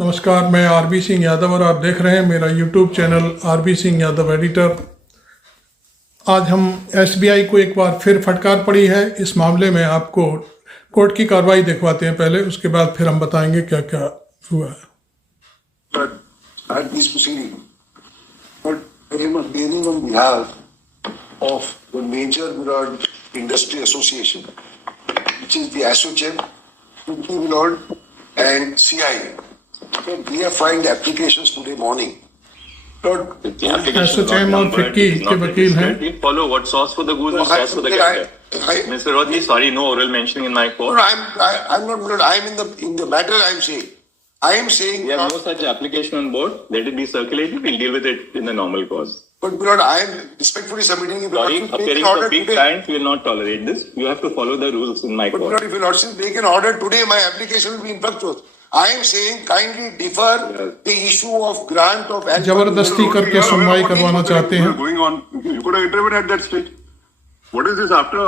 नमस्कार, मैं आरबी सिंह यादव और आप देख रहे हैं मेरा YouTube channel R B Singh Yadav editor. आज हम एसबीआई को एक बार फिर फटकार पड़ी है। इस मामले में आपको कोर्ट की कार्रवाई दिखवाते हैं पहले, उसके बाद फिर हम बताएंगे क्या क्या हुआ है। On behalf of the major Milord Industry Association, which is the ASSOCHAM, Milord and CIA. We have filed applications today morning. Lord, ASSOCHAM और FICCI के वकील हैं। Follow what sauce for the goose and sauce for the gander. Mr. Rodney, sorry, no oral mentioning in my court. No, I'm not Milord. I'm in the matter. I am saying. We have no such application on board. Let it be circulated. We'll deal with it in the normal course. But Milord, I am respectfully submitting. Sorry, appearing for being client, we will not tolerate this. You have to follow the rules in my But court. Milord, if you Lordship make an order today, my application will be infructuous. I am saying kindly defer the issue of grant of. जबरदस्ती करके सुनवाई करवाना चाहते हैं। Going on, you could have intervened at that stage. What is this after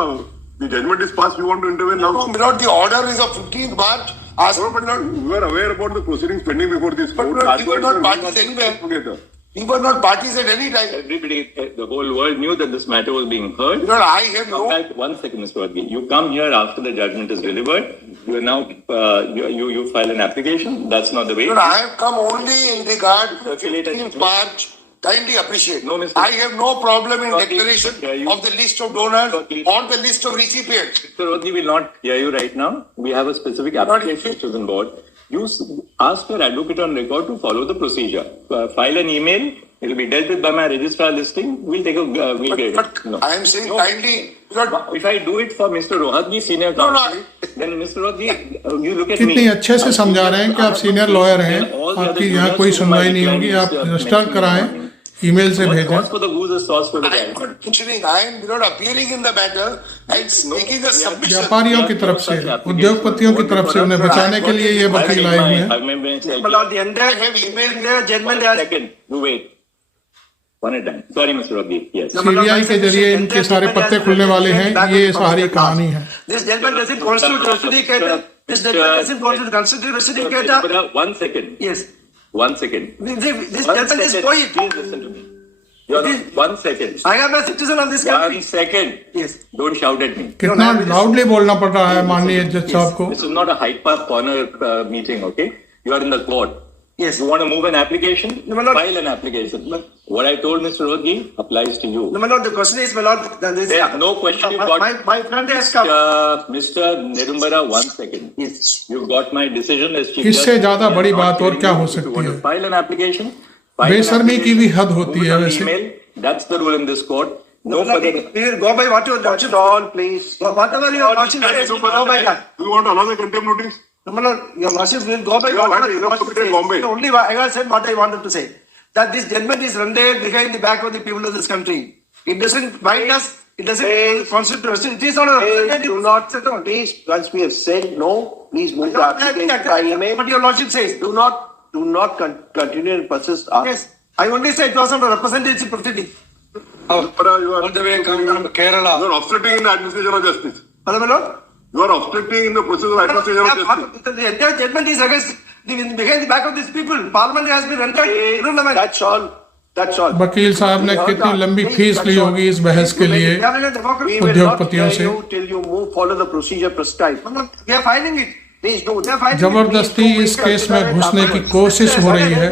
the judgment is passed? You want to intervene now? No, Milord, the order is of 15th March. No, but you are aware about the proceedings pending before this But court. we were not parties anywhere. Together. We were not parties at any time. Everybody, the whole world knew that this matter was being heard. Milord, I have Come no. back 1 second, Mr. Rodney. You come here after the judgment is delivered. You are now, you file an application. That's not the way. Milord, I have come only in regard to 15th March. Kindly appreciate. No, Mr. I have no problem in Rodney, declaration you- of the list of donors Rodney. or the list of recipients. Mr. Rodney will not hear you right now. We have a specific application which is on board. You ask your advocate on record to follow the procedure. File an email. It will be dealt with by my registrar listing. We'll take a we'll get But it. No. I am saying kindly. Milord, If I do it for Mr. Rohatgi, senior No, no, counsel, then Mr. Rohatgi, you look at कितनी me. अच्छे से समझा रहे हैं कि आप senior lawyer हैं, आपकी यहाँ कोई सुनवाई नहीं होगी, आप रजिस्टर कराएं, ईमेल से भेजें। Sauce for the goose is sauce for the I am gander. not mentioning. I am not appearing in the matter and making a submission. व्यापारियों की तरफ से, उद्योगपतियों की तरफ से उन्हें बचाने के लिए ये वकील आए हुए हैं। Malad, I have emailed their gentleman. Second, you wait. One at a time. Sorry, Mr. Rohatgi. Yes. CBI के जरिए इनके सारे पत्ते खुलने वाले हैं, ये सारी कहानी है। This gentleman doesn't constitute custody cater. This gentleman doesn't constitute custody cater. 1 second. Yes. 1 second. This gentleman is going. Please listen to me. You're Please. 1 second. I am a citizen of this country. 1 second. Yes. Don't shout at me. कितना loudly बोलना पड़ रहा है माननीय जज साहब को। This is not a Hyde Park corner meeting, okay? You are in the court. Yes. You want to move an application? No, my lord. File an application. What I told Mr. Rohatgi applies to you. No, my lord, the question is, my lord, this, No question. You've got my friend has come. Mr. Nedumbara, 1 second. Yes. You got my decision as chief इससे judge. ज्यादा बड़ी I'm not बात और hearing क्या you. हो If you सकती want to है? File an application. File an बेशर्मी की भी application. हद होती Move it है on the वैसे। email. That's the rule in this court. No No, further. we will go by what your lordship. All, please. Whatever your lordship says, we will go by that. Do you want another contempt notice? No, my lord, your lordship will go by Yeah, whatever what? your lordship Located says. Bombay. Only I have said what I wanted to say. That this gentleman is rendered behind the back of the people of this country. It doesn't bind us. It doesn't constitute. It is not a representative. Do not, please, once we have said no, please move the application by email. What your lordship says. Do not continue and persist. Yes. I only said it was not a representative proceeding. You are On the way coming from Kerala. obstructing in the administration of justice. Hello, my lord. You are obstructing in the process of administration of justice. The entire judgment is against behind the back of these people. Parliament has been rendered. That's all. That's all. वकील साहब ने कितनी लंबी fees ली होगी इस बहस के लिए We are in a democracy. We will not उद्योगपतियों hear से। you till you move, follow the procedure prescribed. We are filing it. Please do. We are filing जबरदस्ती इस केस में घुसने की कोशिश हो रही है।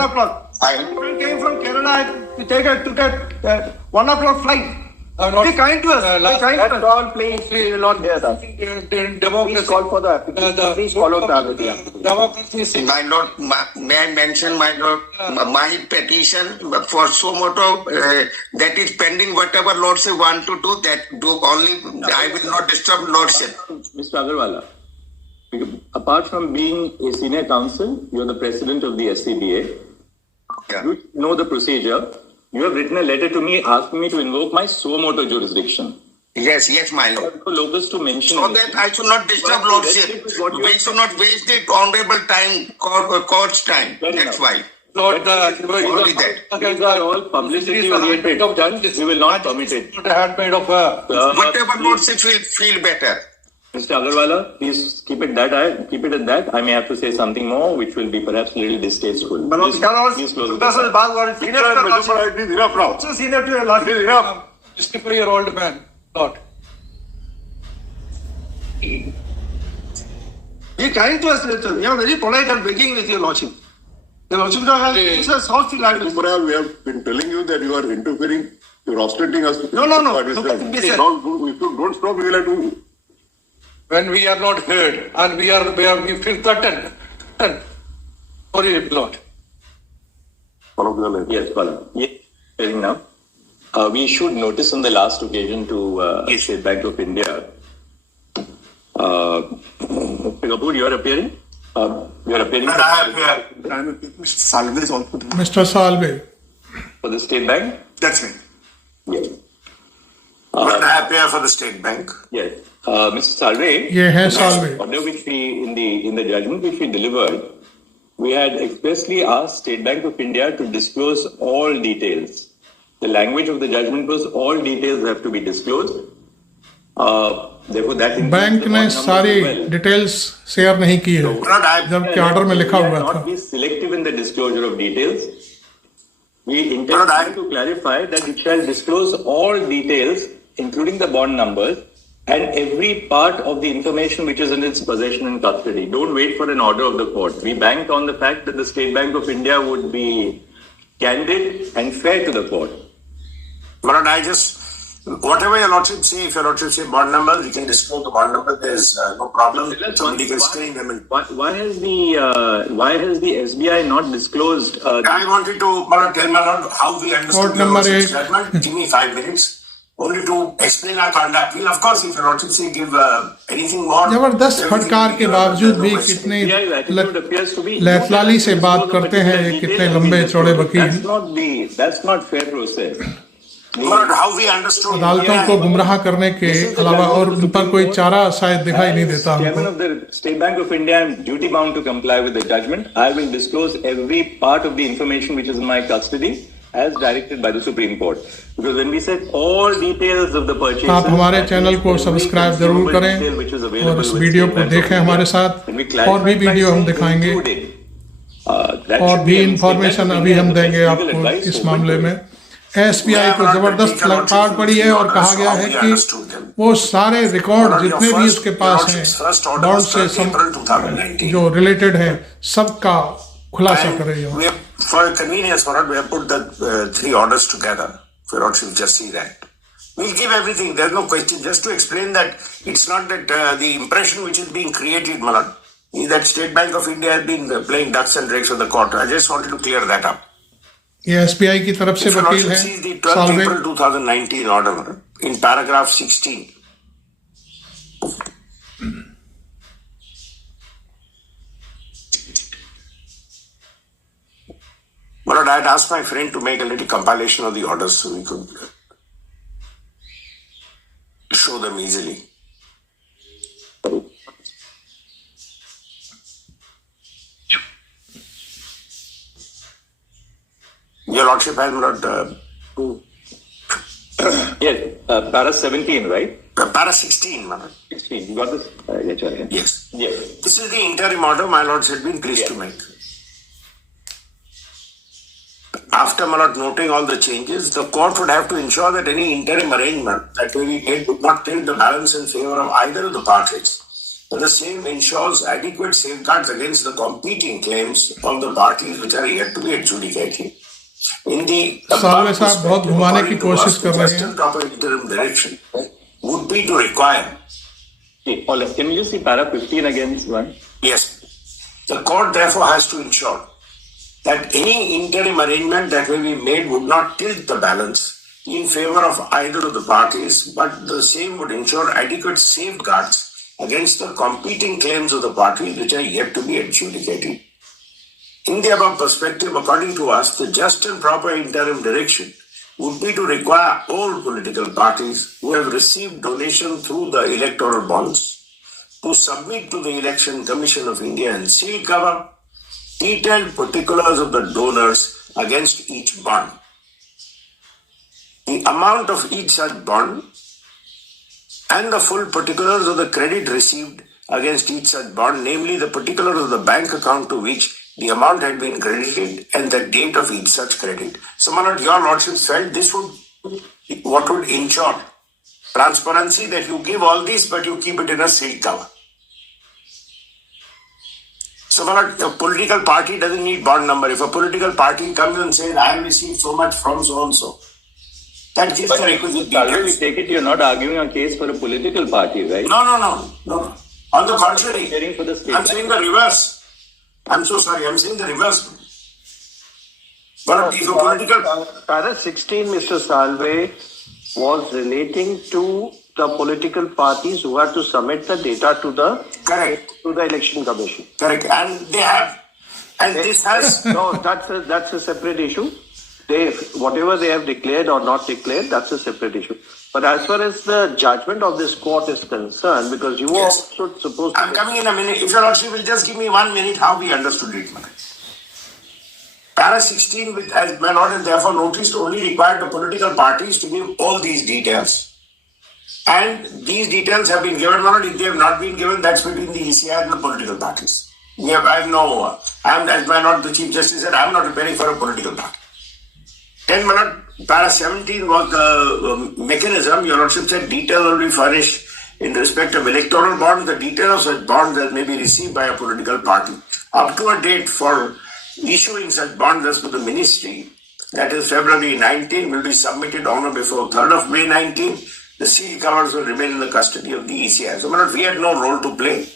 I came from Kerala to took a 1 o'clock flight. Be kind to us. Be kind to That's us. all, please. We will not hear that. Please call for the application. Please follow the application. Democracy. My lord, may I mention my lord, my petition for suo moto that is pending. Whatever lordship want to do, that do only. I will not disturb lordship. Mr. Agarwala, apart from being a senior counsel, you are the president of the SCBA. Yeah. You know the procedure. You have written a letter to me asking me to invoke my suo moto jurisdiction. Yes, my lord. For locus to mention So this. that I should not disturb lordship. We should not waste the honorable time, court's time. Fair That's enough. why. Lord, Only that. These are all publicity oriented stunts. We will not permit it. handmade of Whatever lordship will feel better. Mr. Agarwala, please keep it at that. I may have to say something more, which will be perhaps a little distasteful. Please close it. It is enough now. It is enough. Justify your old man, Lord. We are trying to we are very polite and begging with your lordship. The lordship has how feel like this. We have been telling you that you are interfering, you are obstructing us. No. Now, if you don't stop, we will have to. When we are not heard and we feel threatened. Sorry, Lord. Follow the line. Yes, Paula. Yes, hearing now. We issued notice on the last occasion to State Bank of India. Mr. Kapoor, you are appearing? You are appearing Mr. Salve is also there. Mr. Salve. for the State Bank? That's right. Yes. But I appear for the State Bank. Yes. Mr. Salve, ये है Salve. order which we in the judgment which we delivered, we had expressly asked State Bank of India to disclose all details. The language of the judgment was all details have to be disclosed. Therefore, that bank ने सारी details share नहीं की है जबकि order में लिखा हुआ था. Not be selective in the disclosure of details. We intend to clarify that it shall disclose all details, including the bond numbers, and every part of the information which is in its possession and custody. Don't wait for an order of the court. We banked on the fact that the State Bank of India would be candid and fair to the court. But whatever your lordship say, if your lordship say bond numbers, we can disclose the bond number. There's no problem. Somebody can screen them in. Why has the SBI not disclosed? I wanted to tell my lord how we understood Court your number lordship's 8. judgment. Give me 5 minutes. Only to explain our conduct. We'll, of course, if your lordship say give anything more. जबरदस्त फटकार के बावजूद भी कितनी लहथलाली से बात करते हैं ये कितने लंबे चौड़े वकील. That's not fair process. But how we understood. अदालतों को गुमराह करने के अलावा और उन पर कोई चारा शायद दिखाई नहीं देता Chairman हमको. of the State Bank of India, I am duty bound to comply with the judgment. I will disclose every part of the information which is in my custody as directed by the Supreme Court. Because when we said all details of the purchase, आप हमारे channel को subscribe जरूर करें और इस video को देखें हमारे साथ. और भी वीडियो हम दिखाएंगे और भी इंफॉर्मेशन अभी हम देंगे आपको इस मामले में. एसबीआई को जबरदस्त ललकार पड़ी है और कहा गया है कि वो सारे रिकॉर्ड जितने भी उसके पास हैं बॉन्ड से जो रिलेटेड हैं सबका खुलासा करें. For convenience, we have put the 3 orders together. For what you just see that. We'll give everything. There's no question. Just to explain that it's not that the impression which is being created, Malad, is that State Bank of India has been playing ducks and drakes with the court. I just wanted to clear that up. ये SBI की तरफ से वकील हैं. See the 12th April 2019 order in paragraph 16. But I had asked my friend to make a little compilation of the orders so we could show them easily. Your Lordship has not. yes, para 17, right? Para 16, Malad. 16. You got this? Yes. Yes. This is the interim order my lords had been pleased to make. After Malad noting all the changes, the court would have to ensure that any interim arrangement that will be made would not tilt the balance in favor of either of the parties. But the same ensures adequate safeguards against the competing claims of the parties which are yet to be adjudicated. In the Salve साहब बहुत घुमाने की कोशिश कर रहे हैं. proper interim direction would be to require. Can you just see para 15 again, one? Yes. The court therefore has to ensure that any interim arrangement that will be made would not tilt the balance in favor of either of the parties, but the same would ensure adequate safeguards against the competing claims of the parties which are yet to be adjudicated. In the above perspective, according to us, the just and proper interim direction would be to require all political parties who have received donation through the electoral bonds to submit to the Election Commission of India and seal cover detailed particulars of the donors against each bond. The amount of each such bond and the full particulars of the credit received against each such bond, namely the particulars of the bank account to which the amount had been credited and the date of each such credit. So, my lord, your lordships felt this would ensure transparency, that you give all this, but you keep it in a sealed cover. So, my lord, a political party doesn't need bond number. If a political party comes and says, I have received so much from so and so, that gives the requisite Salve, we details. take it you're not arguing a case for a political party, right? No. On the contrary, Hearing for the state. I'm saying the reverse. I'm so sorry, I'm saying the reverse. But if a political... Para 16, Mr. Salve, was relating to the political parties who had to submit the data to the election commission. Correct. And they have. And this has... No, that's a separate issue. Whatever they have declared or not declared, that's a separate issue. But as far as the judgment of this court is concerned, because you Yes. are also supposed to... I'm coming in a minute. If your lordship will just give me 1 minute how we understood it. Para 16, which, as my lord has therefore noticed, only required the political parties to give all these details. And these details have been given, my lord. If they have not been given, that's between the ECI and the political parties. As my lord, the Chief Justice said, I'm not preparing for a political party. Then, my lord, Para 17 was the mechanism. Your lordship said details will be furnished in respect of electoral bonds, the details of such bonds that may be received by a political party. Up to a date for issuing such bonds as per the ministry, that is February 19, will be submitted on or before 3rd of May 19. The seal covers will remain in the custody of the ECI. So, my lord, we had no role to play.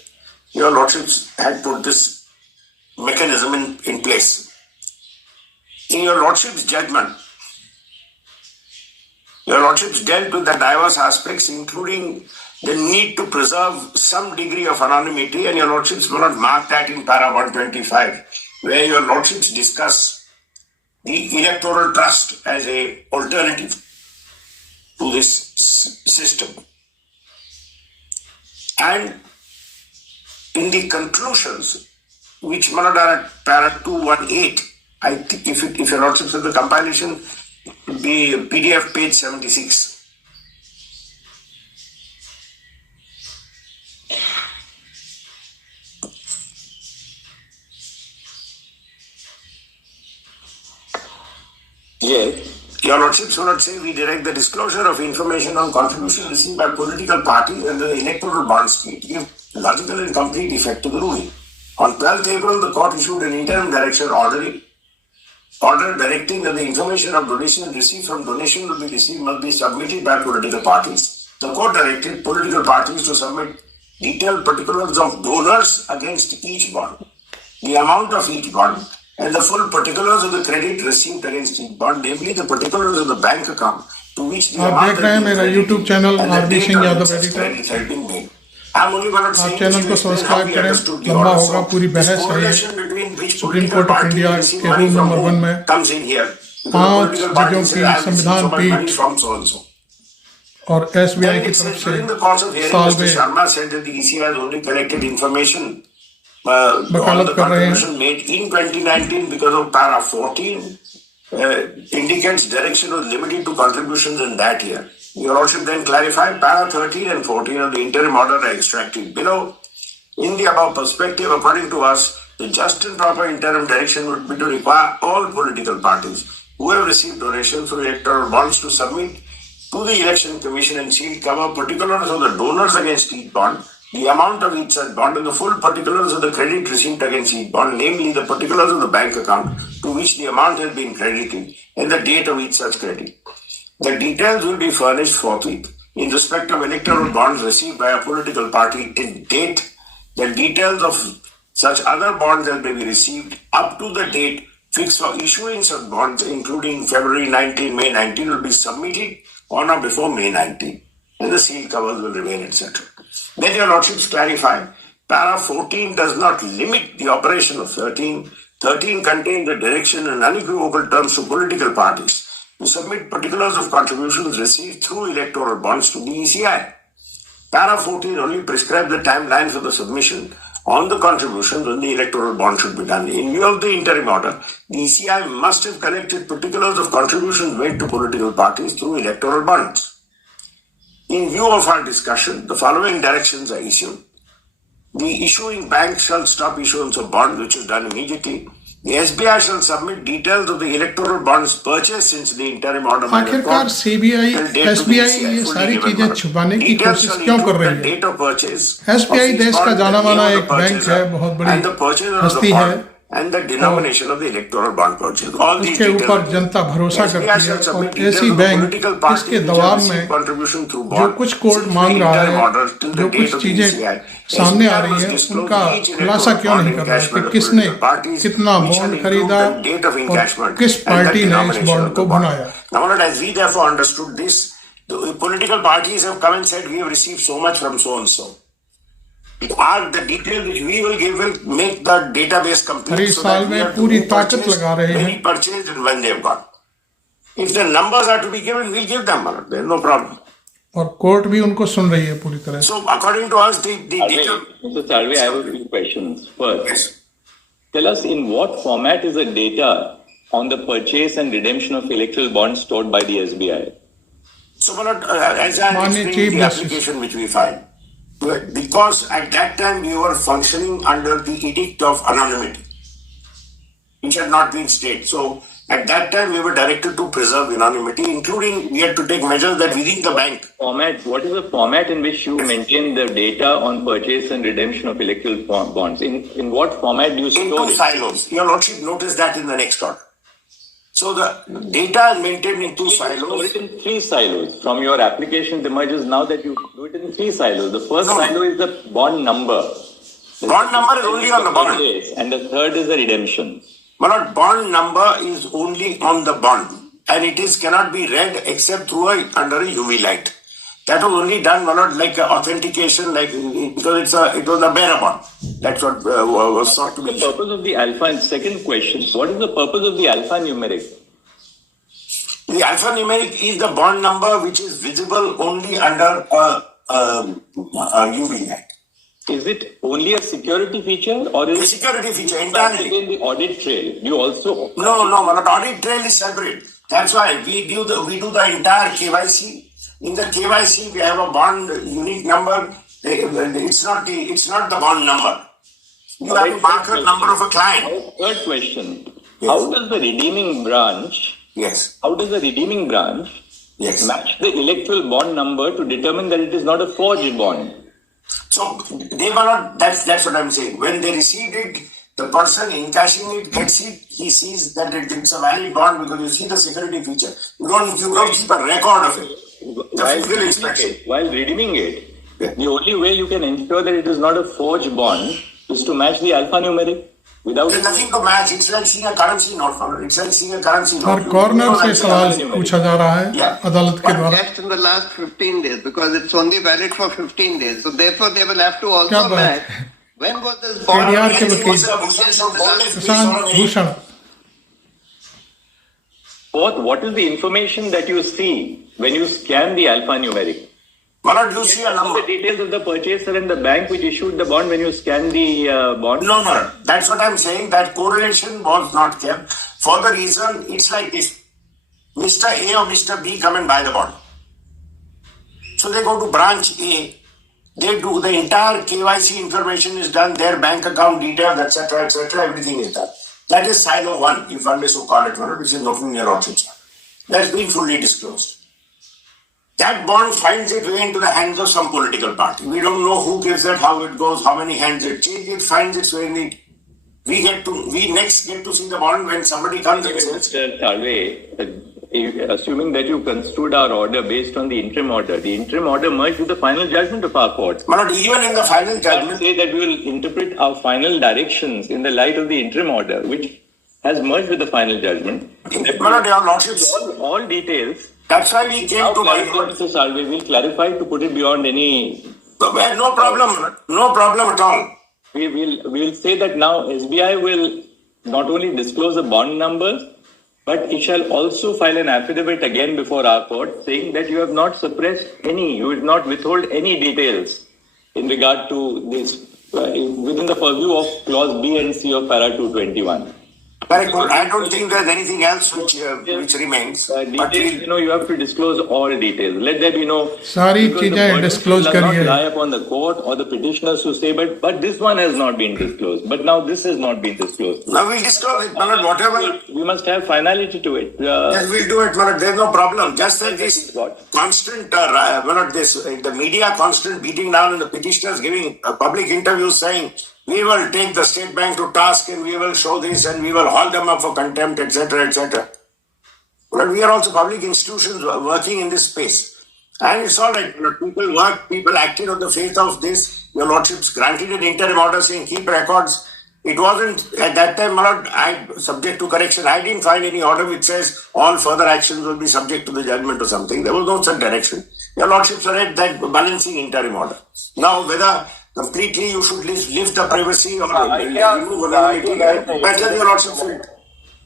Your lordships had put this mechanism in place. In your lordship's judgment, your lordships dealt with the diverse aspects, including the need to preserve some degree of anonymity, and your lordships will not mark that in para 125, where your lordships discuss the electoral trust as a alternative to this system. And in the conclusions, which are at para 218, I think if your lordships of the compilation, would be PDF page 76. Yes. Your lordships will not say we direct the disclosure of information on contributions received by political parties and the electoral bond scheme to give logical and complete effect to the ruling. On 12th April, the court issued an interim direction order directing that the information of donations received from donation must be submitted by political parties. The court directed political parties to submit detailed particulars of donors against each bond, the amount of each bond, and the full particulars of the credit received against each bond, namely the particulars of the bank account to which the आप amount देख रहे हैं मेरा YouTube channel and the R B date Singh on Yadav which such editor. credit had been made. I'm only going to say आप channel को subscribe करें, लंबा होगा, पूरी बहस है सुप्रीम कोर्ट ऑफ इंडिया के रूल नंबर 1 में 5 जजों की संविधान पीठ और SBI की तरफ से साल्वे वकालत कर रहे हैं। made in 2019 because of para 14 indicates direction was limited to contributions in that year. Your lordship then clarified para 13 and 14 of the interim order are extracted below. In the above perspective, according to us, the just and proper interim direction would be to require all political parties who have received donations through electoral bonds to submit to the election commission and sealed cover particulars of the donors against each bond, the amount of each such bond, and the full particulars of the credit received against each bond, namely the particulars of the bank account to which the amount has been credited and the date of each such credit. The details will be furnished forthwith in respect of electoral bonds received by a political party till date. The details of such other bonds that may be received up to the date fixed for issuing such bonds, including February 19, May 19, will be submitted on or before May 19, and the seal covers will remain, etc. Then your lordships clarify, para 14 does not limit the operation of 13. 13 contains the direction and unequivocal terms to political parties to submit particulars of contributions received through electoral bonds to the ECI. Para 14 only prescribes the timeline for the submission on the contributions when the electoral bond should be done. In view of the interim order, the ECI must have collected particulars of contributions made to political parties through electoral bonds. in view of our discussion, the following directions are issued. The issuing bank shall stop issuance of bonds, which is done immediately. The SBI shall submit details of the electoral bonds purchased since the interim order by the आखिरकार court. CBI SBI ये सारी चीजें छुपाने की कोशिश क्यों कर रही है? Date of purchase. एसबीआई देश का जाना माना एक बैंक है, बहुत बड़ी हस्ती है, and the denomination of the electoral bond purchase. All these उसके ऊपर जनता भरोसा करती है और ऐसी बैंक इसके दबाव में जो कुछ कोर्ट मांग रहा है, जो कुछ चीजें सामने आ रही हैं, उनका खुलासा क्यों नहीं कर रहा है कि किसने कितना बॉन्ड खरीदा और किस पार्टी ने इस बॉन्ड को बनाया? Now, as we therefore understood this, the political parties have come and said we have received so much from so and so. The detail which we will give will make the database complete so that we have to who purchased, when he purchased and when they have got. If the numbers are to be given, we'll give them. There is no problem. और court भी उनको सुन रही है पूरी तरह से. So according to us, the data. Mr. Salve, I have a few questions. First, Yes. tell us in what format is the data on the purchase and redemption of electoral bonds stored by the SBI? So, as I explained the application which we filed, because at that time we were functioning under the edict of anonymity, which had not been stayed. So, at that time we were directed to preserve anonymity, including we had to take measures that within the bank. Format. What is the format in which you maintain the data on purchase and redemption of electoral bonds? In what format do you store Into it? silos. Your Lordship noticed that in the next order. So the data is maintained in two Store silos. it in 3 silos. From your application, it emerges now that you do it in 3 silos. The first silo is the bond number. Bond number is only on the bond. And the third is the redemption. My lord, bond number is only on the bond, and it is cannot be read except through under a UV light. That was only done, my lord, like authentication, like because it was a bearer bond. That's what was sought to be. The purpose of the alpha. And second question: what is the purpose of the alphanumeric? The alphanumeric is the bond number which is visible only under a UV light. Is it only a security feature, or is A it security feature entirely. in the audit trail? You also No, my lord, audit trail is separate. That's why we do the entire KYC. In the KYC, we have a bond unique number. It's not the bond number. You have to mark the number of a client. Third question: Yes. how does the redeeming branch? Yes. How does the redeeming branch Yes. match the electoral bond number to determine that it is not a forged bond? So they were not. That's what I'm saying. When they received it, the person encashing it gets it. He sees that it's a valid bond because you see the security feature. You don't keep a record of it. The physical inspection. While redeeming it, Yeah. the only way you can ensure that it is not a forged bond is to match the alphanumeric. Without There's nothing to match. It's like seeing a currency note. It's like seeing a currency note. और corner से सवाल पूछा जा रहा है Yeah. अदालत के द्वारा. Just in the last 15 days, because it's only valid for 15 days. So therefore, they will have to क्या also बात match. है? When was this bond? KDR के वकील Bond Prashant Bhushan. Fourth, what is the information that you see when you scan the alphanumeric? Why not you see a The number? details of the purchaser and the bank which issued the bond when you scan the bond? No. That's what I'm saying. That correlation was not kept. For the reason, it's like this. Mr. A or Mr. B come and buy the bond. So they go to branch A. They do the entire KYC information is done. Their bank account details, etc., everything is done. That is silo 1, if one may so call it, which is nothing near Orchard. That's been fully disclosed. That bond finds its way into the hands of some political party. We don't know who gives it, how it goes, how many hands it changes. It finds its way in it. We next get to see the bond when somebody comes and says, Mr. Salve, assuming that you construed our order based on the interim order merged with the final judgment of our court. "Manoj, even in the final I judgment, say that we will interpret our final directions in the light of the interim order, which has merged with the final judgment. Manoj, your lordships, All details. that's why we came Now, to clarify, Mr. Salve, we'll clarify to put it beyond any. No problem at all. We will say that now SBI will not only disclose the bond numbers, but it shall also file an affidavit again before our court saying that you have not suppressed you have not withhold any details in regard to this within the purview of clause B and C of para 221. Very good. I don't think there's anything else which remains. But Details, you have to disclose all details. Let there be no. सारी because the चीजें burden disclose does not करिए। lie upon the court or the petitioners to say, but this one has not been disclosed. But now this has not been disclosed. now we'll disclose it, Manoj, whatever. We must have finality to it. Yes, we'll do it, Manoj. There's no problem. Just that this What? constant, Manoj, the media constant beating down and the petitioners giving public interviews saying, we will take the state bank to task and we will show this and we will haul them up for contempt, etc., etc. But we are also public institutions working in this space. And it's all right. People work, people acted on the faith of this. Your Lordships granted an interim order saying keep records. It wasn't at that time, Malad, subject to correction. I didn't find any order which says all further actions will be subject to the judgment or something. There was no such direction. Your Lordships are at that balancing interim order. Now, whether completely you should lift the privacy or remove anonymity, better your Lordships will.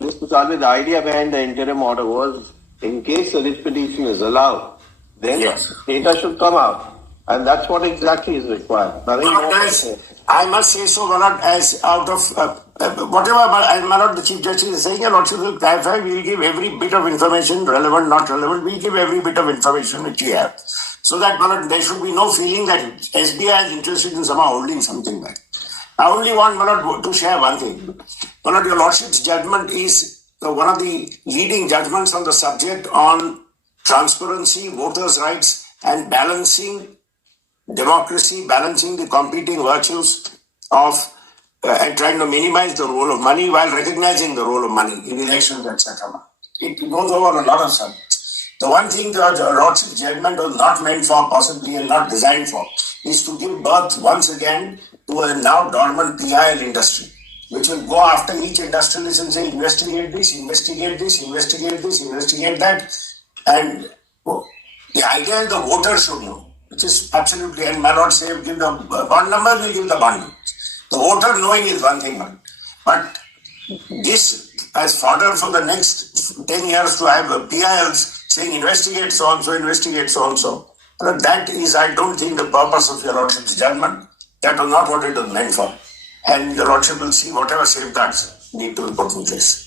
Mr. Salvi, the idea behind the interim order was, in case a writ petition is allowed, then Yes. data should come out. And that's what exactly is required. Nothing more. I must say so, Malad, as out of whatever Malad, the Chief Justice is saying, your Lordship will clarify, we will give every bit of information, relevant, not relevant, we will give every bit of information which we have. So that, Malad, there should be no feeling that SBI is interested in somehow holding something back. I only want, Malad, to share one thing. Malad, your Lordship's judgment is one of the leading judgments on the subject on transparency, voters' rights, and balancing democracy, balancing the competing virtues of and trying to minimize the role of money while recognizing the role of money in elections, etc. It goes over a lot of subjects. The one thing the Lordship's judgment was not meant for, possibly, and not designed for, is to give birth once again to a now dormant PIL industry, which will go after each industrialist and say, investigate this, investigate this, investigate this, investigate that. And the idea is the voters should know. Which is absolutely, and may not say give the bond number, we'll give the bond. The voter knowing is one thing, but this as fodder for the next 10 years to have PILs saying investigate so and so, investigate so and so. But that is, I don't think, the purpose of your Lordship's judgment. That was not what it was meant for. And your Lordship will see whatever safeguards need to be put in place.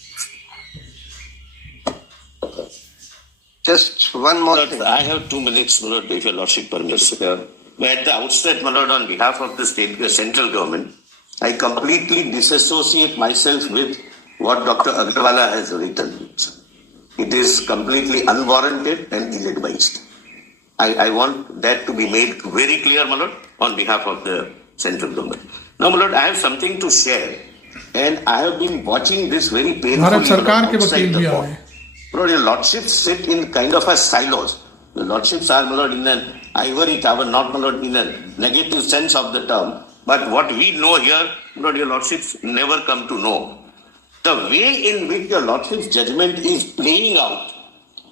Just one more thing. I have 2 minutes, my Lord, if your Lordship permits. But at the outset, my Lord, on behalf of the central government, I completely disassociate myself with what Dr. Agarwala has written. It is completely unwarranted and ill-advised. I want that to be made very clear, my Lord, on behalf of the central government. Now, my Lord, I have something to share, and I have been watching this very painfully. Bharat सरकार के वकील भी आ गए। Lord, your Lordships sit in kind of a silos. Your Lordships are, my Lord, in an ivory tower, not, my Lord, in a negative sense of the term. But what we know here, my Lord, your Lordships never come to know. The way in which your Lordship's judgment is playing out,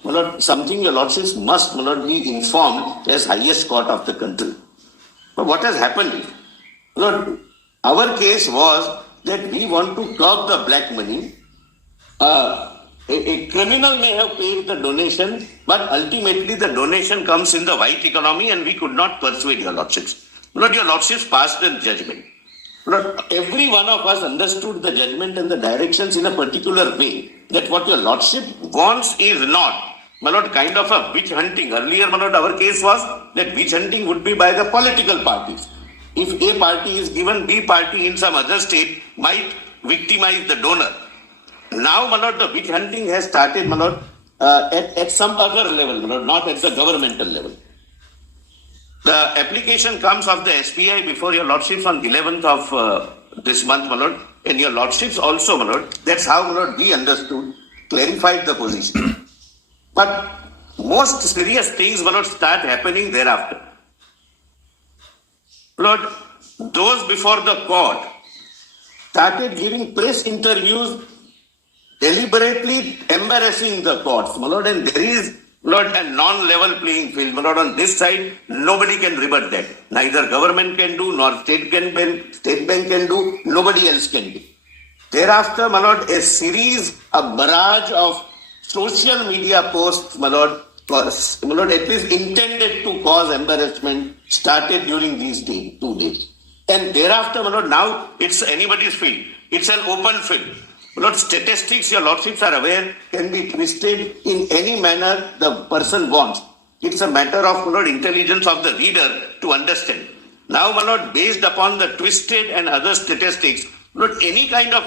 my Lord, something your Lordships must, my Lord, be informed as highest court of the country. But what has happened? Lord, our case was that we want to curb the black money. A criminal may have paid the donation, but ultimately the donation comes in the white economy and we could not persuade your Lordships. Lord, your Lordships passed the judgment. Lord, every one of us understood the judgment and the directions in a particular way, that what your Lordship wants is not, my Lord, kind of a witch hunting. Earlier, my Lord, our case was that witch hunting would be by the political parties. If A party is given, B party in some other state might victimize the donor. Now, my Lord, the witch hunting has started, my Lord, at some other level, my Lord, not at the governmental level. The application comes of the SBI before your Lordships on 11th of this month, my Lord, and your Lordships also, my Lord. That's how, my Lord, we understood, clarified the position. But most serious things, my Lord, start happening thereafter. Lord, those before the court started giving press interviews, deliberately embarrassing the courts, my Lord, and there is, Lord, a non-level playing field, my Lord. On this side, nobody can rebut that. Neither government can do, nor state bank can do, nobody else can do. Thereafter, my Lord, a barrage of social media posts, my Lord, at least intended to cause embarrassment, started during these 2 days. And thereafter, my Lord, now it's anybody's field. It's an open field. Lord, statistics, your lordships are aware, can be twisted in any manner the person wants. It's a matter of, my lord, intelligence of the reader to understand. Now, my lord, based upon the twisted and other statistics, my lord, any kind of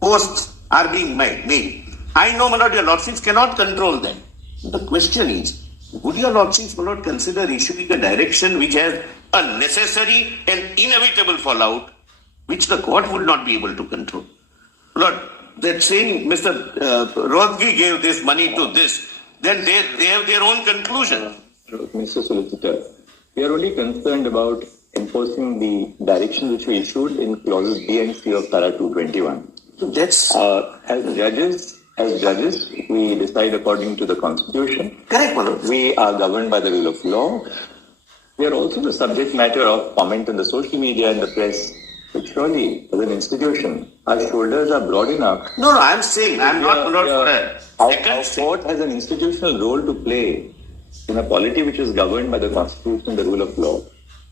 posts are being made. I know, my lord, your lordships cannot control them. The question is, would your lordships, my lord, consider issuing a direction which has a necessary and inevitable fallout, which the court would not be able to control? Lord, that saying Mr. Rohgi gave this money to this, then they have their own conclusion. Mr. Solicitor, we are only concerned about enforcing the direction which we issued in clauses B and C of Para 221. That's As judges, we decide according to the Constitution. correct, my lord. We are governed by the rule of law. We are also the subject matter of comment in the social media and the press. But surely, as an institution, our shoulders are broad enough. No, I'm saying, I'm not, my lord, for a Our second. court has an institutional role to play in a polity which is governed by the Constitution and the rule of law.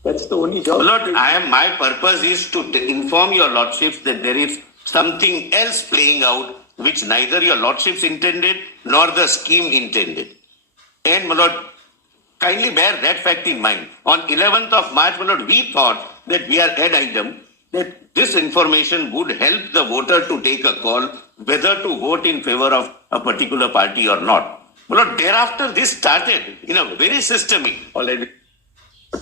That's the only job. Lord, my purpose is to inform your lordships that there is something else playing out which neither your lordships intended nor the scheme intended. And, my lord, kindly bear that fact in mind. On 11th of March, my lord, we thought that we are ad item, that this information would help the voter to take a call whether to vote in favor of a particular party or not. My lord, thereafter this started in a very systemic. Already.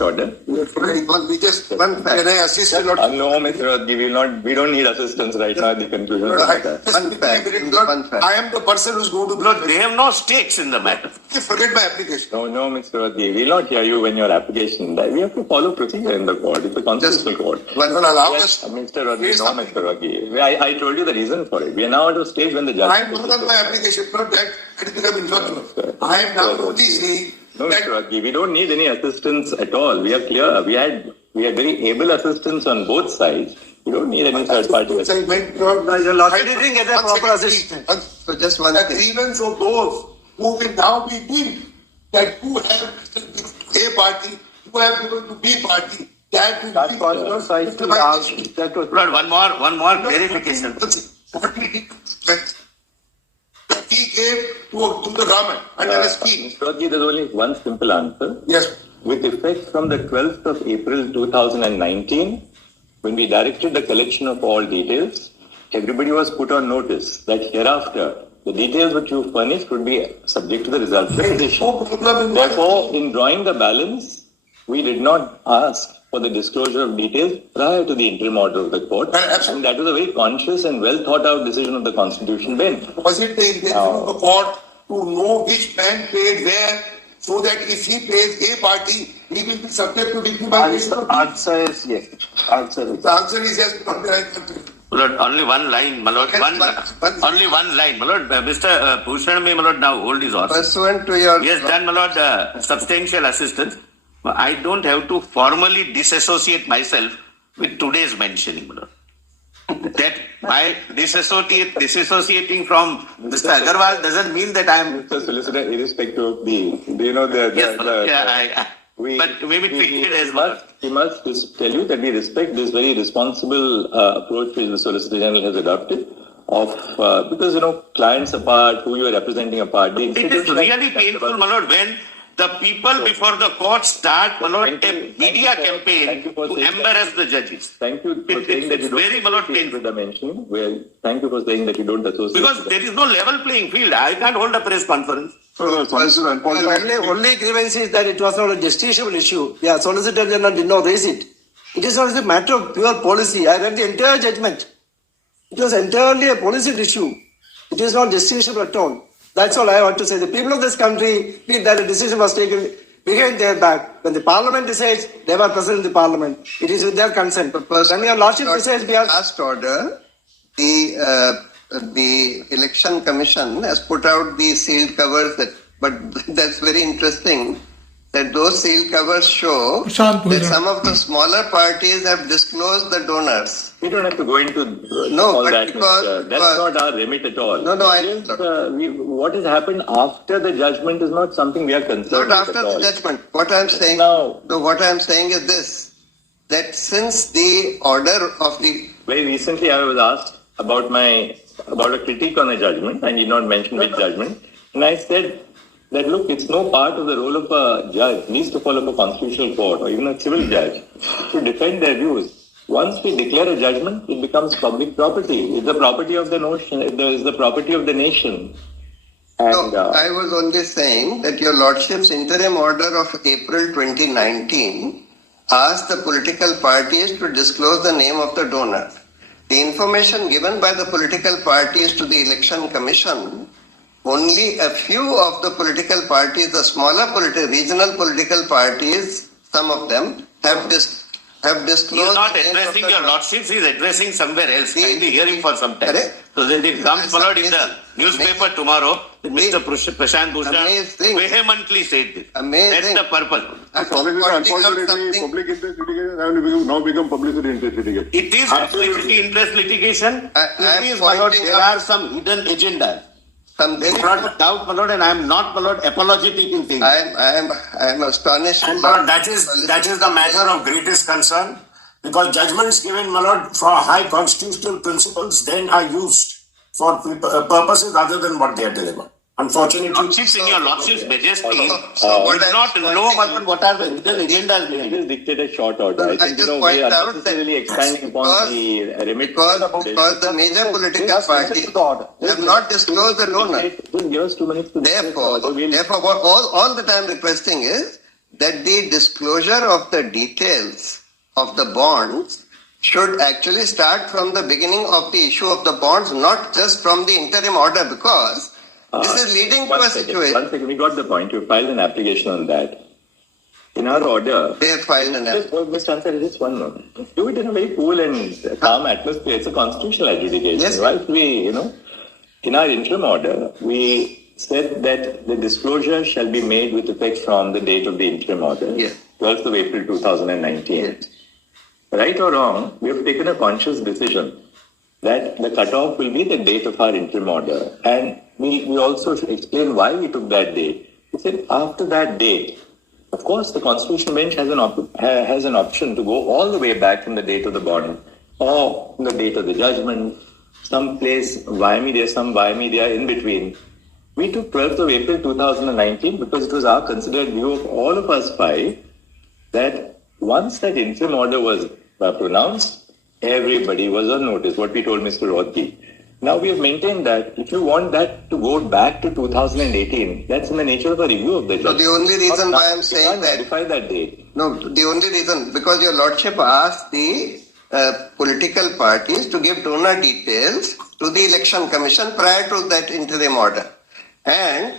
Order. Can I assist you? No, Mr. Rohgi, we don't need assistance right now at the conclusion of the matter. I am the person who's going to Lord, they have no stakes in the matter. forget my application. No, Mr. Rohgi, we will not hear you when your application. We have to follow procedure in the court. It's a constitutional court. One will allow Yes, us. Mr. Rohgi, no, Mr. Rohgi. I told you the reason for it. We are now at a stage when the judge. I am not on my application, not that it has become inflexible. I am now only saying No, that Mr. Rohgi, we don't need any assistance at all. We are clear. We had very able assistance on both sides. We don't need any third party assistance. I didn't get a proper assistance. So just one The thing. grievance of those who will now be deemed that who have A party, who have given to B party, that will be Lord, one more clarification. What we did, that he gave to the government under a scheme. Mr. Rohgi, there's only one simple answer. Yes. With effect from the 12th of April 2019, when we directed the collection of all details, everybody was put on notice that hereafter, the details which you furnished would be subject to the results of the petition. No problem in that. Therefore, in drawing the balance, we did not ask for the disclosure of details prior to the interim order of the court. Absolutely. And that was a very conscious and well thought out decision of the Constitution bench. Was it the intention of the court to know which man paid where, so that if he pays A party, he will be subject to victimization? Answer is yes. Answer is The answer is yes. Not the right answer. Lord, only one line, my lord. Only one line, my lord. Mr. Bhushan may, my lord, now hold his horse. Pursuant to your Yes, done, my lord. Substantial assistance. I don't have to formally disassociate myself with today's mentioning, my lord. That by disassociating from Mr. Agarwal doesn't mean that I am. Mr. Solicitor, irrespective of the Yes, but maybe treat it as well. We must just tell you that we respect this very responsible approach which the Solicitor General has adopted because, clients apart, who you are representing apart. It is really painful, my lord, when the people before the court start, my lord, a media campaign to embarrass the judges. Thank you for saying that you don't very, my lord, painful. with the mentioning. Well, thank you for saying that you don't associate. Because there is no level playing field. I can't hold a press conference. only grievance is that it was not a justiciable issue. Yeah, Solicitor General did not raise it. It is not a matter of pure policy. I read the entire judgment. It was entirely a policy issue. It is not justiciable at all. That's all I want to say. The people of this country feel that a decision was taken behind their back. When the parliament decides, they were present in the parliament. It is with their consent. When your lordship decides, we are... last order, the election commission has put out the sealed covers, but that's very interesting that those sealed covers show Prashant that Bhushan. some of the smaller parties have disclosed the donors. We don't have to go into No, all but that. because- That's not our remit at all. No, I- Yes, what has happened after the judgment is not something we are concerned Not with after at the all. judgment. What I'm saying, Now- no, what I'm saying is this, that since the order of the very recently I was asked about a critique on a judgment. I need not mention which judgment. And I said that, look, it's no part of the role of a judge, needs to follow a constitutional court or even a civil judge to defend their views. Once we declare a judgment, it becomes public property. It's the property of the nation. It is the property of the nation. And, I was only saying that your Lordship's interim order of April 2019 asked the political parties to disclose the name of the donor. The information given by the political parties to the Election Commission, only a few of the political parties, the smaller regional political parties, some of them have disclosed. He is not addressing your lordships, he is addressing somewhere else. Kindly hear him for some time. Correct. So that it comes followed in the newspaper tomorrow. Mr. Prashant Bhushan vehemently said this. Amazing. That's the purpose. Unfortunately, public interest litigation have now become publicity interest litigation. It is publicity interest litigation. I It is, am my lord, pointing there out are some hidden agendas. There There is not doubt, my lord, and I am not, my lord, apologetic in saying. I am astonished. And my lord, that is the matter of greatest concern, because judgments given, my lord, for high constitutional principles then are used for purposes other than what they are delivered. Unfortunately, Lordships in your lordship's majesty So what did I'm not pointing- know, my lord, what are the hidden agendas behind Just it. dictate a short order. I I think, just we point are out that necessarily expanding upon the remit. because the major political parties have not disclosed the donor. Just give us 2 minutes to Therefore, discuss. what all that I am requesting is that the disclosure of the details of the bonds should actually start from the beginning of the issue of the bonds, not just from the interim order, because this is leading to a situation. One second, we got the point. You filed an application on that. In our order, They have filed an application. Mr. Ansari, just one more. Do it in a very cool and calm atmosphere. It's a constitutional adjudication. Yes. Whilst we, in our interim order, we said that the disclosure shall be made with effect from the date of the interim order, Yes. 12th of April 2019. Yes. Right or wrong, we have taken a conscious decision that the cutoff will be the date of our interim order. And we also should explain why we took that date. We said after that date, of course, the Constitutional Bench has an option to go all the way back from the date of the bond or from the date of the judgment, some place via media in between. We took 12th of April 2019 because it was our considered view of all of us five that once that interim order was pronounced, everybody was on notice, what we told Mr. Rothgi. Now we have maintained that if you want that to go back to 2018, that's in the nature of a review of the judgment. the only reason why I'm saying you can't that- modify that date. No, the only reason, because your Lordship asked the political parties to give donor details to the Election Commission prior to that interim order. And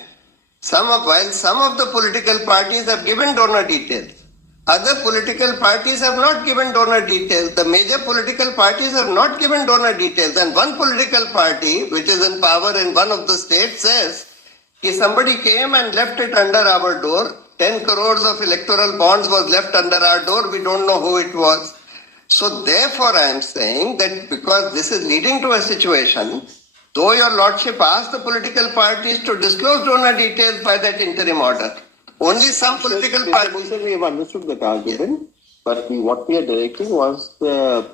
while some of the political parties have given donor details, other political parties have not given donor details. The major political parties have not given donor details. And one political party, which is in power in one of the states, says, if somebody came and left it under our door, 10 crores of electoral bonds was left under our door, we don't know who it was. So therefore I am saying that because this is leading to a situation, though your Lordship asked the political parties to disclose donor details by that interim order, only some political parties... We have understood that argument, but what we are directing was the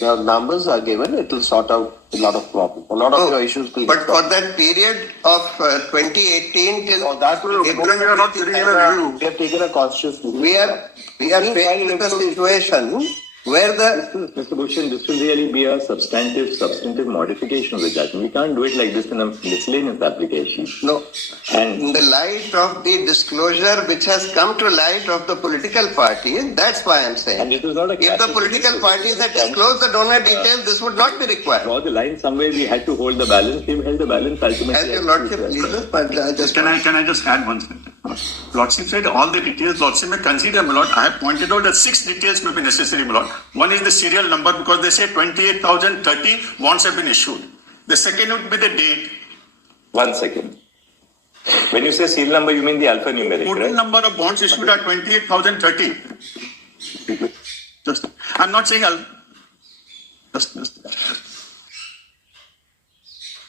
numbers are given, it will sort out a lot of problems. A lot of your issues will But for that period of 2018 till... Oh, that will we are not sitting in a review. We have taken a conscious decision. We are faced with a situation where the... Mr. Bhushan, this will really be a substantive modification of the judgment. We can't do it like this in a miscellaneous application. No. And In the light of the disclosure which has come to light of the political parties, that's why I'm saying. And it was not a If the classic political case. parties had disclosed the donor details, this would not be required. Draw the line somewhere, we had to hold the balance. We held the balance ultimately. As your Lordship pleases, but just... Can I just add one thing? Lordship said all the details Lordship may consider, my lord. I have pointed out that 6 details may be necessary, my lord. One is the serial number because they say 28,030 bonds have been issued. The second would be the date. 1 second. When you say serial number, you mean the alphanumeric, Total right? number of bonds issued are 28,030. I'm not saying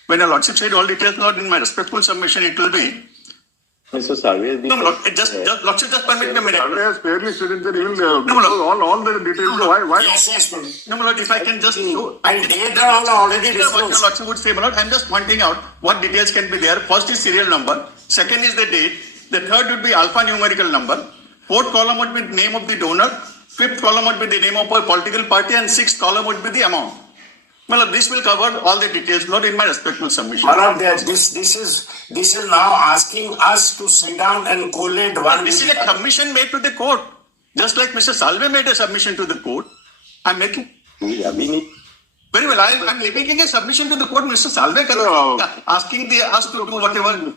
when a Lordship said all details, Lord, in my respectful submission, it will be Mr. Salve has been... No, Lord, just permit me a minute. Salve has fairly stated that he will No, Lord. all the details. No, Why? Yes, yes. No, my Lord, if I can just show. And data are already What your disclosed. Lordship would say, my Lord, I'm just pointing out what details can be there. First is serial number. Second is the date. The third would be alphanumerical number. Fourth column would be the name of the donor. Fifth column would be the name of a political party. And sixth column would be the amount. My Lord, this will cover all the details, not in my respectful submission. My Lord, this is now asking us to sit down and collate one. This is a submission made to the court. Just like Mr. Salve made a submission to the court. I'm making... Yeah, we need... Very well, I'm making a submission to the court. Mr. Salve asking us to do whatever...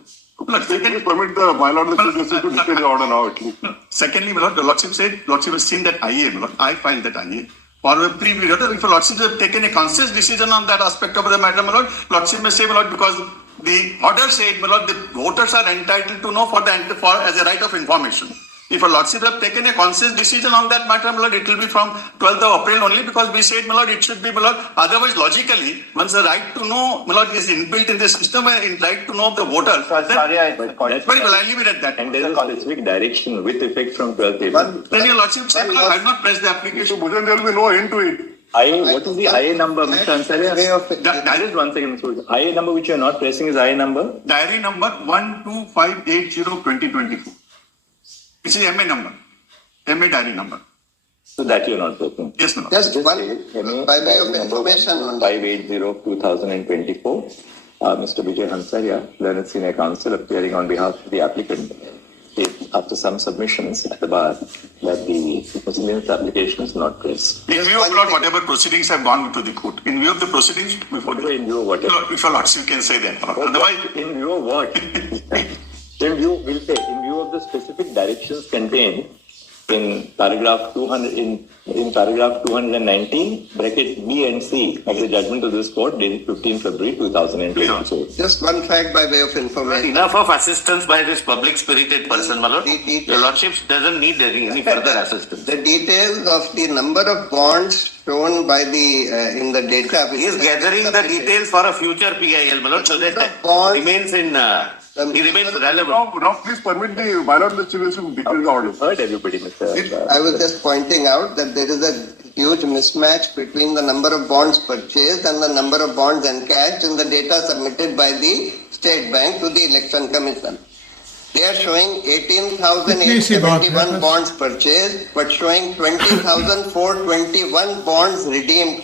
Look, Secondly, permit the my lord the chief justice to dictate the order now at least. Secondly, my lord, the lordship said, lordship has seen that IA, my lord. I filed that IA. For a preview, if a lordship have taken a conscious decision on that aspect of the matter, my lord, lordship may say, my lord, because the order said, my lord, the voters are entitled to know as a right of information. If a lordship have taken a conscious decision on that matter, my lord, it will be from 12th of April only, because we said, my lord, it should be, my lord. Otherwise, logically, once the right to know, my lord, is inbuilt in the system, and right to know of the voter. Very well, I'll leave it at that. And there is a specific direction with effect from 12th April. Then your lordship said, I have not pressed the application. So, there will be no end to it. What is the IA number, Mr. Ansari? Just 1 second, Mr. IA number which you are not pressing is IA number? Diary number 12580-2024. Which is MA number. MA diary number. So that you are not pressing? Yes, no. Just one, by way of information. 580-2024. Mr. Vijay Hansaria, learned senior counsel, appearing on behalf of the applicant, after some submissions at the bar, that the Muslim's application is not pressed. In view of whatever proceedings have gone to the court, in view of the proceedings, before in view of whatever. If your lordship can say that. Otherwise, in view of what? In view of the specific directions contained in paragraph 219, bracket B and C of the judgment of this court dated 15 February 2022. Just one fact by way of information. Enough of assistance by this public spirited person, my lord. Your lordship doesn't need any further assistance. The details of the number of bonds shown by the in the data. He is gathering the details for a future PIL, my lord, so that remains in. He remains relevant. Now, please permit the my lord the chief justice to dictate the order. Heard everybody, Mr. I was just pointing out that there is a huge mismatch between the number of bonds purchased and the number of bonds encashed in the data submitted by the State Bank to the Election Commission. They are showing 18,871 bonds purchased, but showing 20,421 bonds redeemed.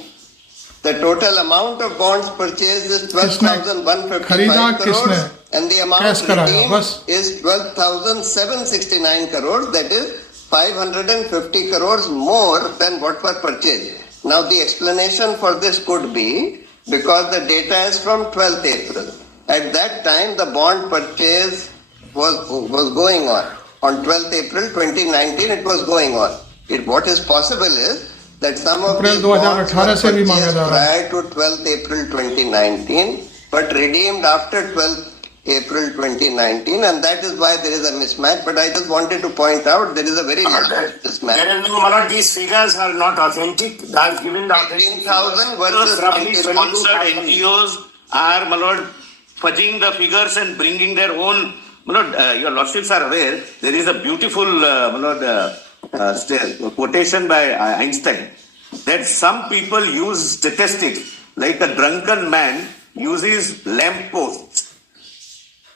The total amount of bonds purchased is 12,155 crores, and the amount redeemed is 12,769 crores. That is 550 crores more than what were purchased. Now, the explanation for this could be because the data is from 12th April. At that time, the bond purchase was going on. On 12th April 2019, it was going on. What is possible is that some of these bonds were purchased prior to 12th April 2019, but redeemed after 12th April 2019, and that is why there is a mismatch. But I just wanted to point out there is a very large mismatch. There is no, my lord, these figures are not authentic. I have given the 18,000 versus Roughly sponsored NGOs are, my lord, fudging the figures and bringing their own. My lord, your lordships are aware, there is a beautiful, my lord, quotation by Einstein that some people use statistics like a drunken man uses lamp posts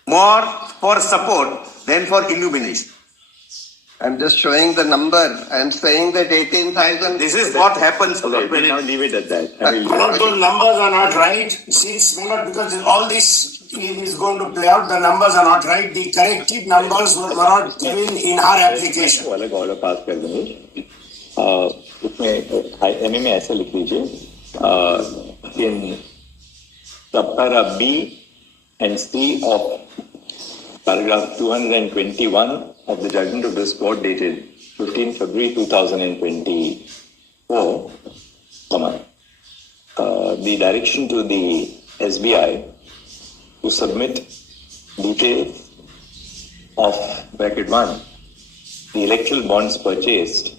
more for support than for illumination. I'm just showing the number. I'm saying that 18,000. This is what happens. We'll now leave it at that. those numbers are not right. Since, because all this is going to play out, the numbers are not right. The corrected numbers were not given in our application. अलग order pass कर देंगे. इसमें MA में ऐसा लिख लीजिए in subpara B and C of paragraph 221 of the judgment of this court dated 15 February 2024, the direction to the SBI to submit details of bracket 1, the electoral bonds purchased,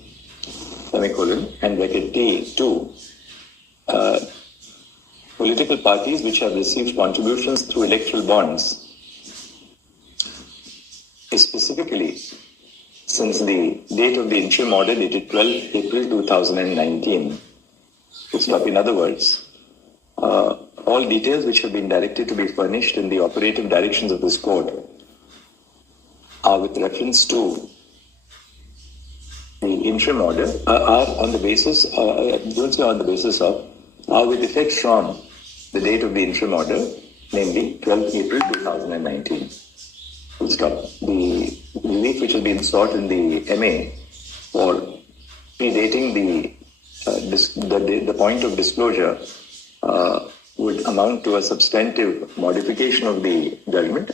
semicolon, and bracket T2, political parties which have received contributions through electoral bonds, specifically, since the date of the interim order dated 12 April 2019, in other words, all details which have been directed to be furnished in the operative directions of this court are with reference to the interim order, are on the basis, don't say on the basis of, are with effect from the date of the interim order, namely 12 April 2019. Full stop. The relief which has been sought in the MA for predating the point of disclosure would amount to a substantive modification of the judgment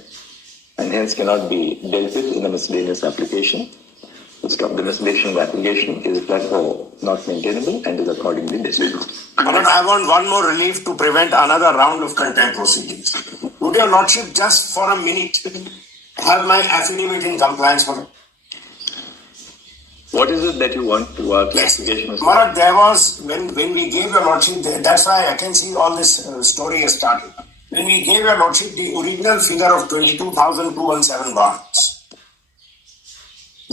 and hence cannot be dealt with in a miscellaneous application. Full stop. The miscellaneous application is therefore not maintainable and is accordingly dismissed. But I want one more relief to prevent another round of contempt proceedings. Would your lordship just for a minute have my affidavit in compliance for it? What is it that you want to clarification? Yes. Maharaj, there was, when we gave your lordship, that's why I can see all this story has started. When we gave your lordship the original figure of 22,217 bonds,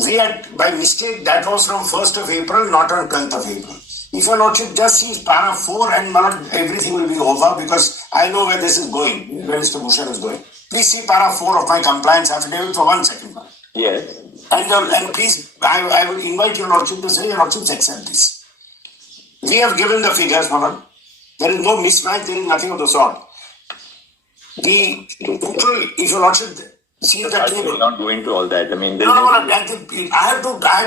we had, by mistake, that was from 1st of April, not on 12th of April. If your lordship just sees para 4 and Maharaj, everything will be over because I know where this is going, where Mr. Bhushan is going. Please see para 4 of my compliance affidavit for 1 second. Yes. And please, I will invite your lordship to say, your lordship, accept this. We have given the figures, Maharaj. There is no mismatch, there is nothing of the sort. The total, if your lordship see that table. We're not going to all that. I mean, No, I have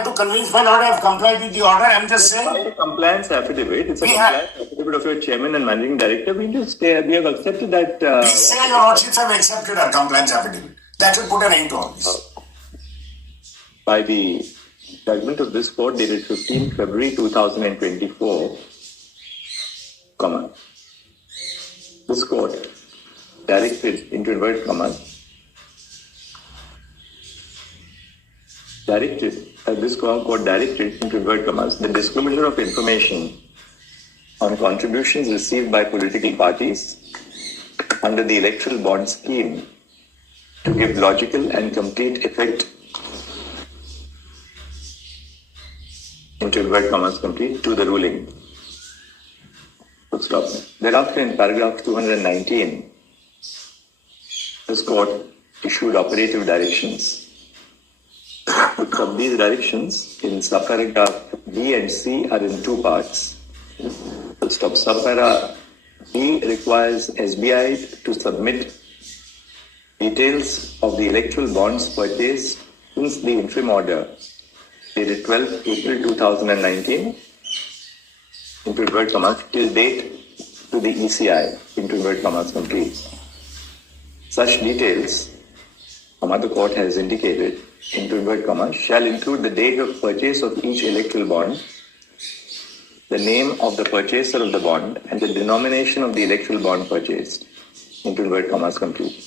to convince my lord I have complied with the order. I'm just saying. It's a compliance affidavit. It's a compliance affidavit of your chairman and managing director. We have accepted that. Please say your lordships have accepted a compliance affidavit. That will put an end to all this. By the judgment of this court dated 15 February 2024, this court directed, into inverted commas, this court directed, into inverted commas, the disclosure of information on contributions received by political parties under the electoral bond scheme to give logical and complete effect, into inverted commas, complete, to the ruling. Full stop. Thereafter, in paragraph 219, this court issued operative directions. From these directions, in subparagraph B and C are in 2 parts. Full stop. Subparagraph B requires SBI to submit details of the electoral bonds purchased since the interim order dated 12 April 2019, into inverted commas, till date to the ECI, into inverted commas, complete. Such details, the court has indicated, into inverted commas, shall include the date of purchase of each electoral bond, the name of the purchaser of the bond, and the denomination of the electoral bond purchased, into inverted commas, complete.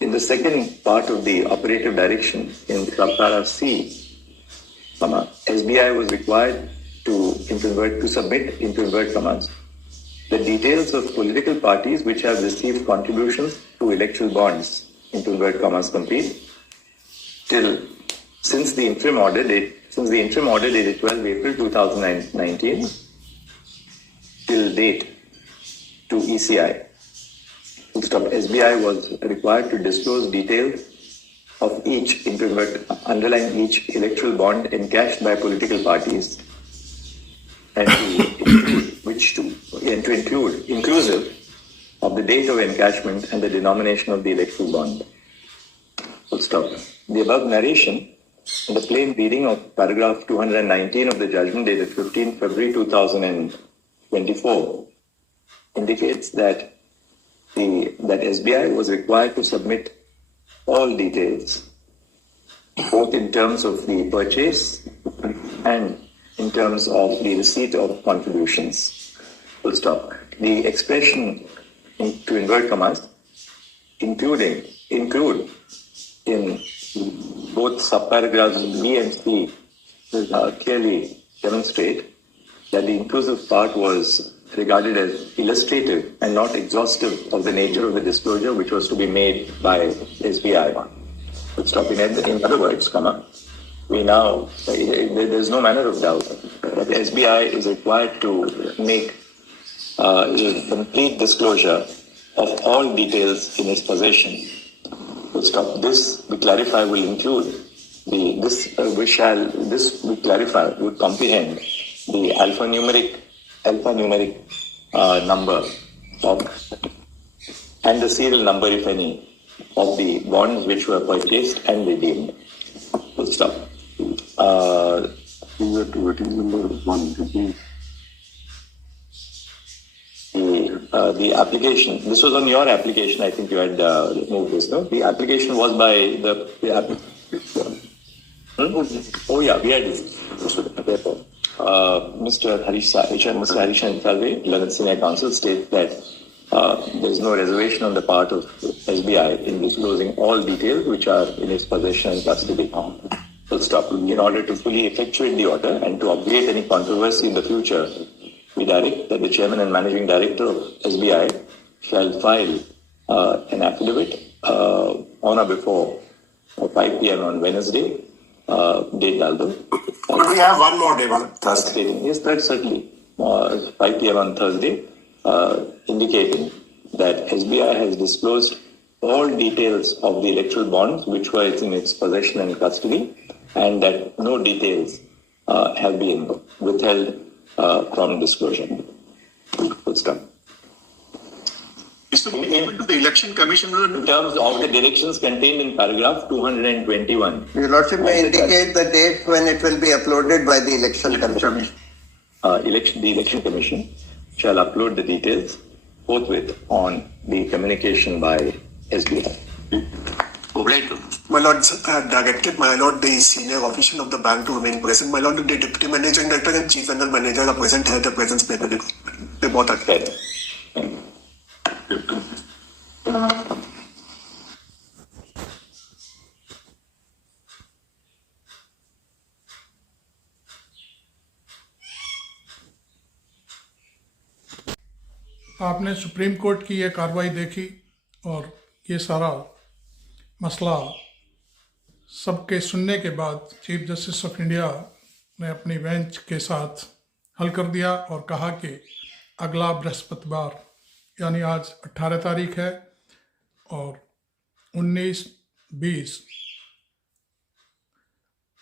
In the second part of the operative direction, in subparagraph C, SBI was required to submit, into inverted commas, the details of political parties which have received contributions to electoral bonds, into inverted commas, complete, since the interim order dated 12 April 2019 till date to ECI. SBI was required to disclose details of each, underline each electoral bond encashed by political parties, and to include inclusive of the date of encashment and the denomination of the electoral bond. Full stop. The above narration, in the plain reading of paragraph 219 of the judgment dated 15 February 2024, indicates that SBI was required to submit all details, both in terms of the purchase and in terms of the receipt of contributions. Full stop. The expression, to invert commas, include in both subparagraphs B and C clearly demonstrate that the inclusive part was regarded as illustrative and not exhaustive of the nature of the disclosure which was to be made by SBI. Stop. In other words, we now, there's no manner of doubt that SBI is required to make a complete disclosure of all details in its possession. Stop. This, we clarify, will include this we clarify would comprehend the alphanumeric number of and the serial number, if any, of the bonds which were purchased and redeemed. Full stop. The application, this was on your application, I think you had moved this, no? The application was by the Oh yeah, we had Mr. Harish Salve, 11th Senior Counsel, states that there is no reservation on the part of SBI in disclosing all details which are in its possession and custody. Full stop. In order to fully effectuate the order and to obviate any controversy in the future, we direct that the Chairman and Managing Director of SBI shall file an affidavit on or before 5 p.m. on Wednesday, date Daldo. Could we have one more day on Thursday? Yes, that's certainly. 5 p.m. on Thursday, indicating that SBI has disclosed all details of the electoral bonds which were in its possession and custody, and that no details have been withheld from disclosure. Full stop. Even to the Election Commission, in terms of the directions contained in paragraph 221. Your Lordship may indicate the date when it will be uploaded by the Election Commission. The Election Commission shall upload the details forthwith on the communication by SBI. My Lord, I have directed, my Lord, the senior official of the bank to remain present. My Lord, the Deputy Managing Director and Chief General Manager are present here. The presence may be reported. आपने supreme court की ये कार्रवाई देखी और ये सारा मसला सबके सुनने के बाद चीफ जस्टिस ऑफ इंडिया ने अपनी बेंच के साथ हल कर दिया और कहा कि अगला बृहस्पतिवार यानी आज 18 तारीख है और 19-20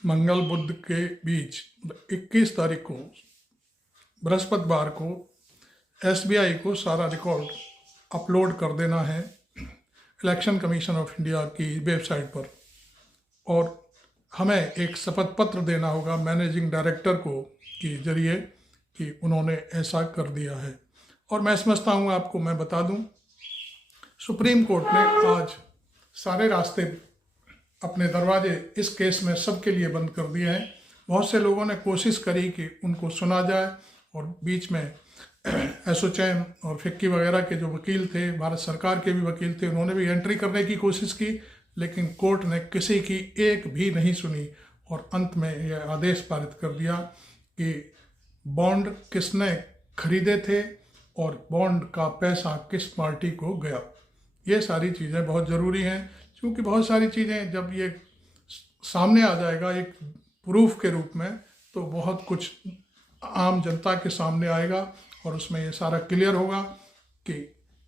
मंगल बुध के बीच 21 तारीख को बृहस्पतिवार को SBI को सारा रिकॉर्ड अपलोड कर देना है इलेक्शन कमीशन ऑफ इंडिया की वेबसाइट पर और हमें एक शपथ पत्र देना होगा मैनेजिंग डायरेक्टर को के जरिए कि उन्होंने ऐसा कर दिया है। और मैं समझता हूँ आपको मैं बता दूँ, सुप्रीम कोर्ट ने आज सारे रास्ते अपने दरवाजे इस केस में सबके लिए बंद कर दिए हैं। बहुत से लोगों ने कोशिश करी कि उनको सुना जाए और बीच में एसोचैम और फिक्की वगैरह के जो वकील थे, भारत सरकार के भी वकील थे, उन्होंने भी एंट्री करने की कोशिश की, लेकिन कोर्ट ने किसी की एक भी नहीं सुनी और अंत में यह आदेश पारित कर दिया कि बॉन्ड किसने खरीदे थे और बॉन्ड का पैसा किस पार्टी को गया। ये सारी चीज़ें बहुत ज़रूरी हैं क्योंकि बहुत सारी चीज़ें जब ये सामने आ जाएगा एक प्रूफ के रूप में तो बहुत कुछ आम जनता के सामने आएगा और उसमें ये सारा क्लियर होगा कि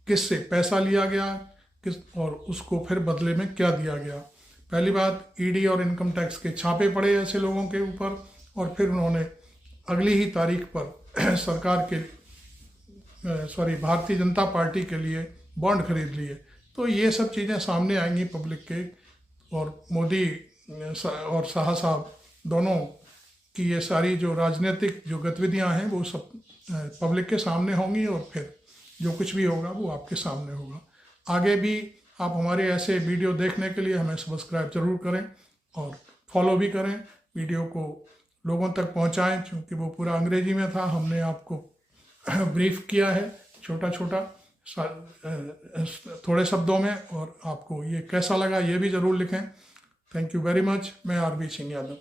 किससे पैसा लिया गया किस और उसको फिर बदले में क्या दिया गया। पहली बात, ईडी और इनकम टैक्स के छापे पड़े ऐसे लोगों के ऊपर और फिर उन्होंने अगली ही तारीख पर सरकार के भारतीय जनता पार्टी के लिए बॉन्ड खरीद लिए। तो ये सब चीज़ें सामने आएंगी पब्लिक के और मोदी और शाह साहब दोनों की ये सारी जो राजनीतिक जो गतिविधियां हैं वो सब पब्लिक के सामने होंगी और फिर जो कुछ भी होगा वो आपके सामने होगा। आगे भी आप हमारे ऐसे वीडियो देखने के लिए हमें सब्सक्राइब जरूर करें और फॉलो भी करें, वीडियो को लोगों तक पहुंचाएं क्योंकि वो पूरा अंग्रेजी में था। हमने आपको ब्रीफ किया है छोटा छोटा थोड़े शब्दों में और आपको ये कैसा लगा ये भी ज़रूर लिखें। Thank you very much. मैं आरबी सिंह यादव।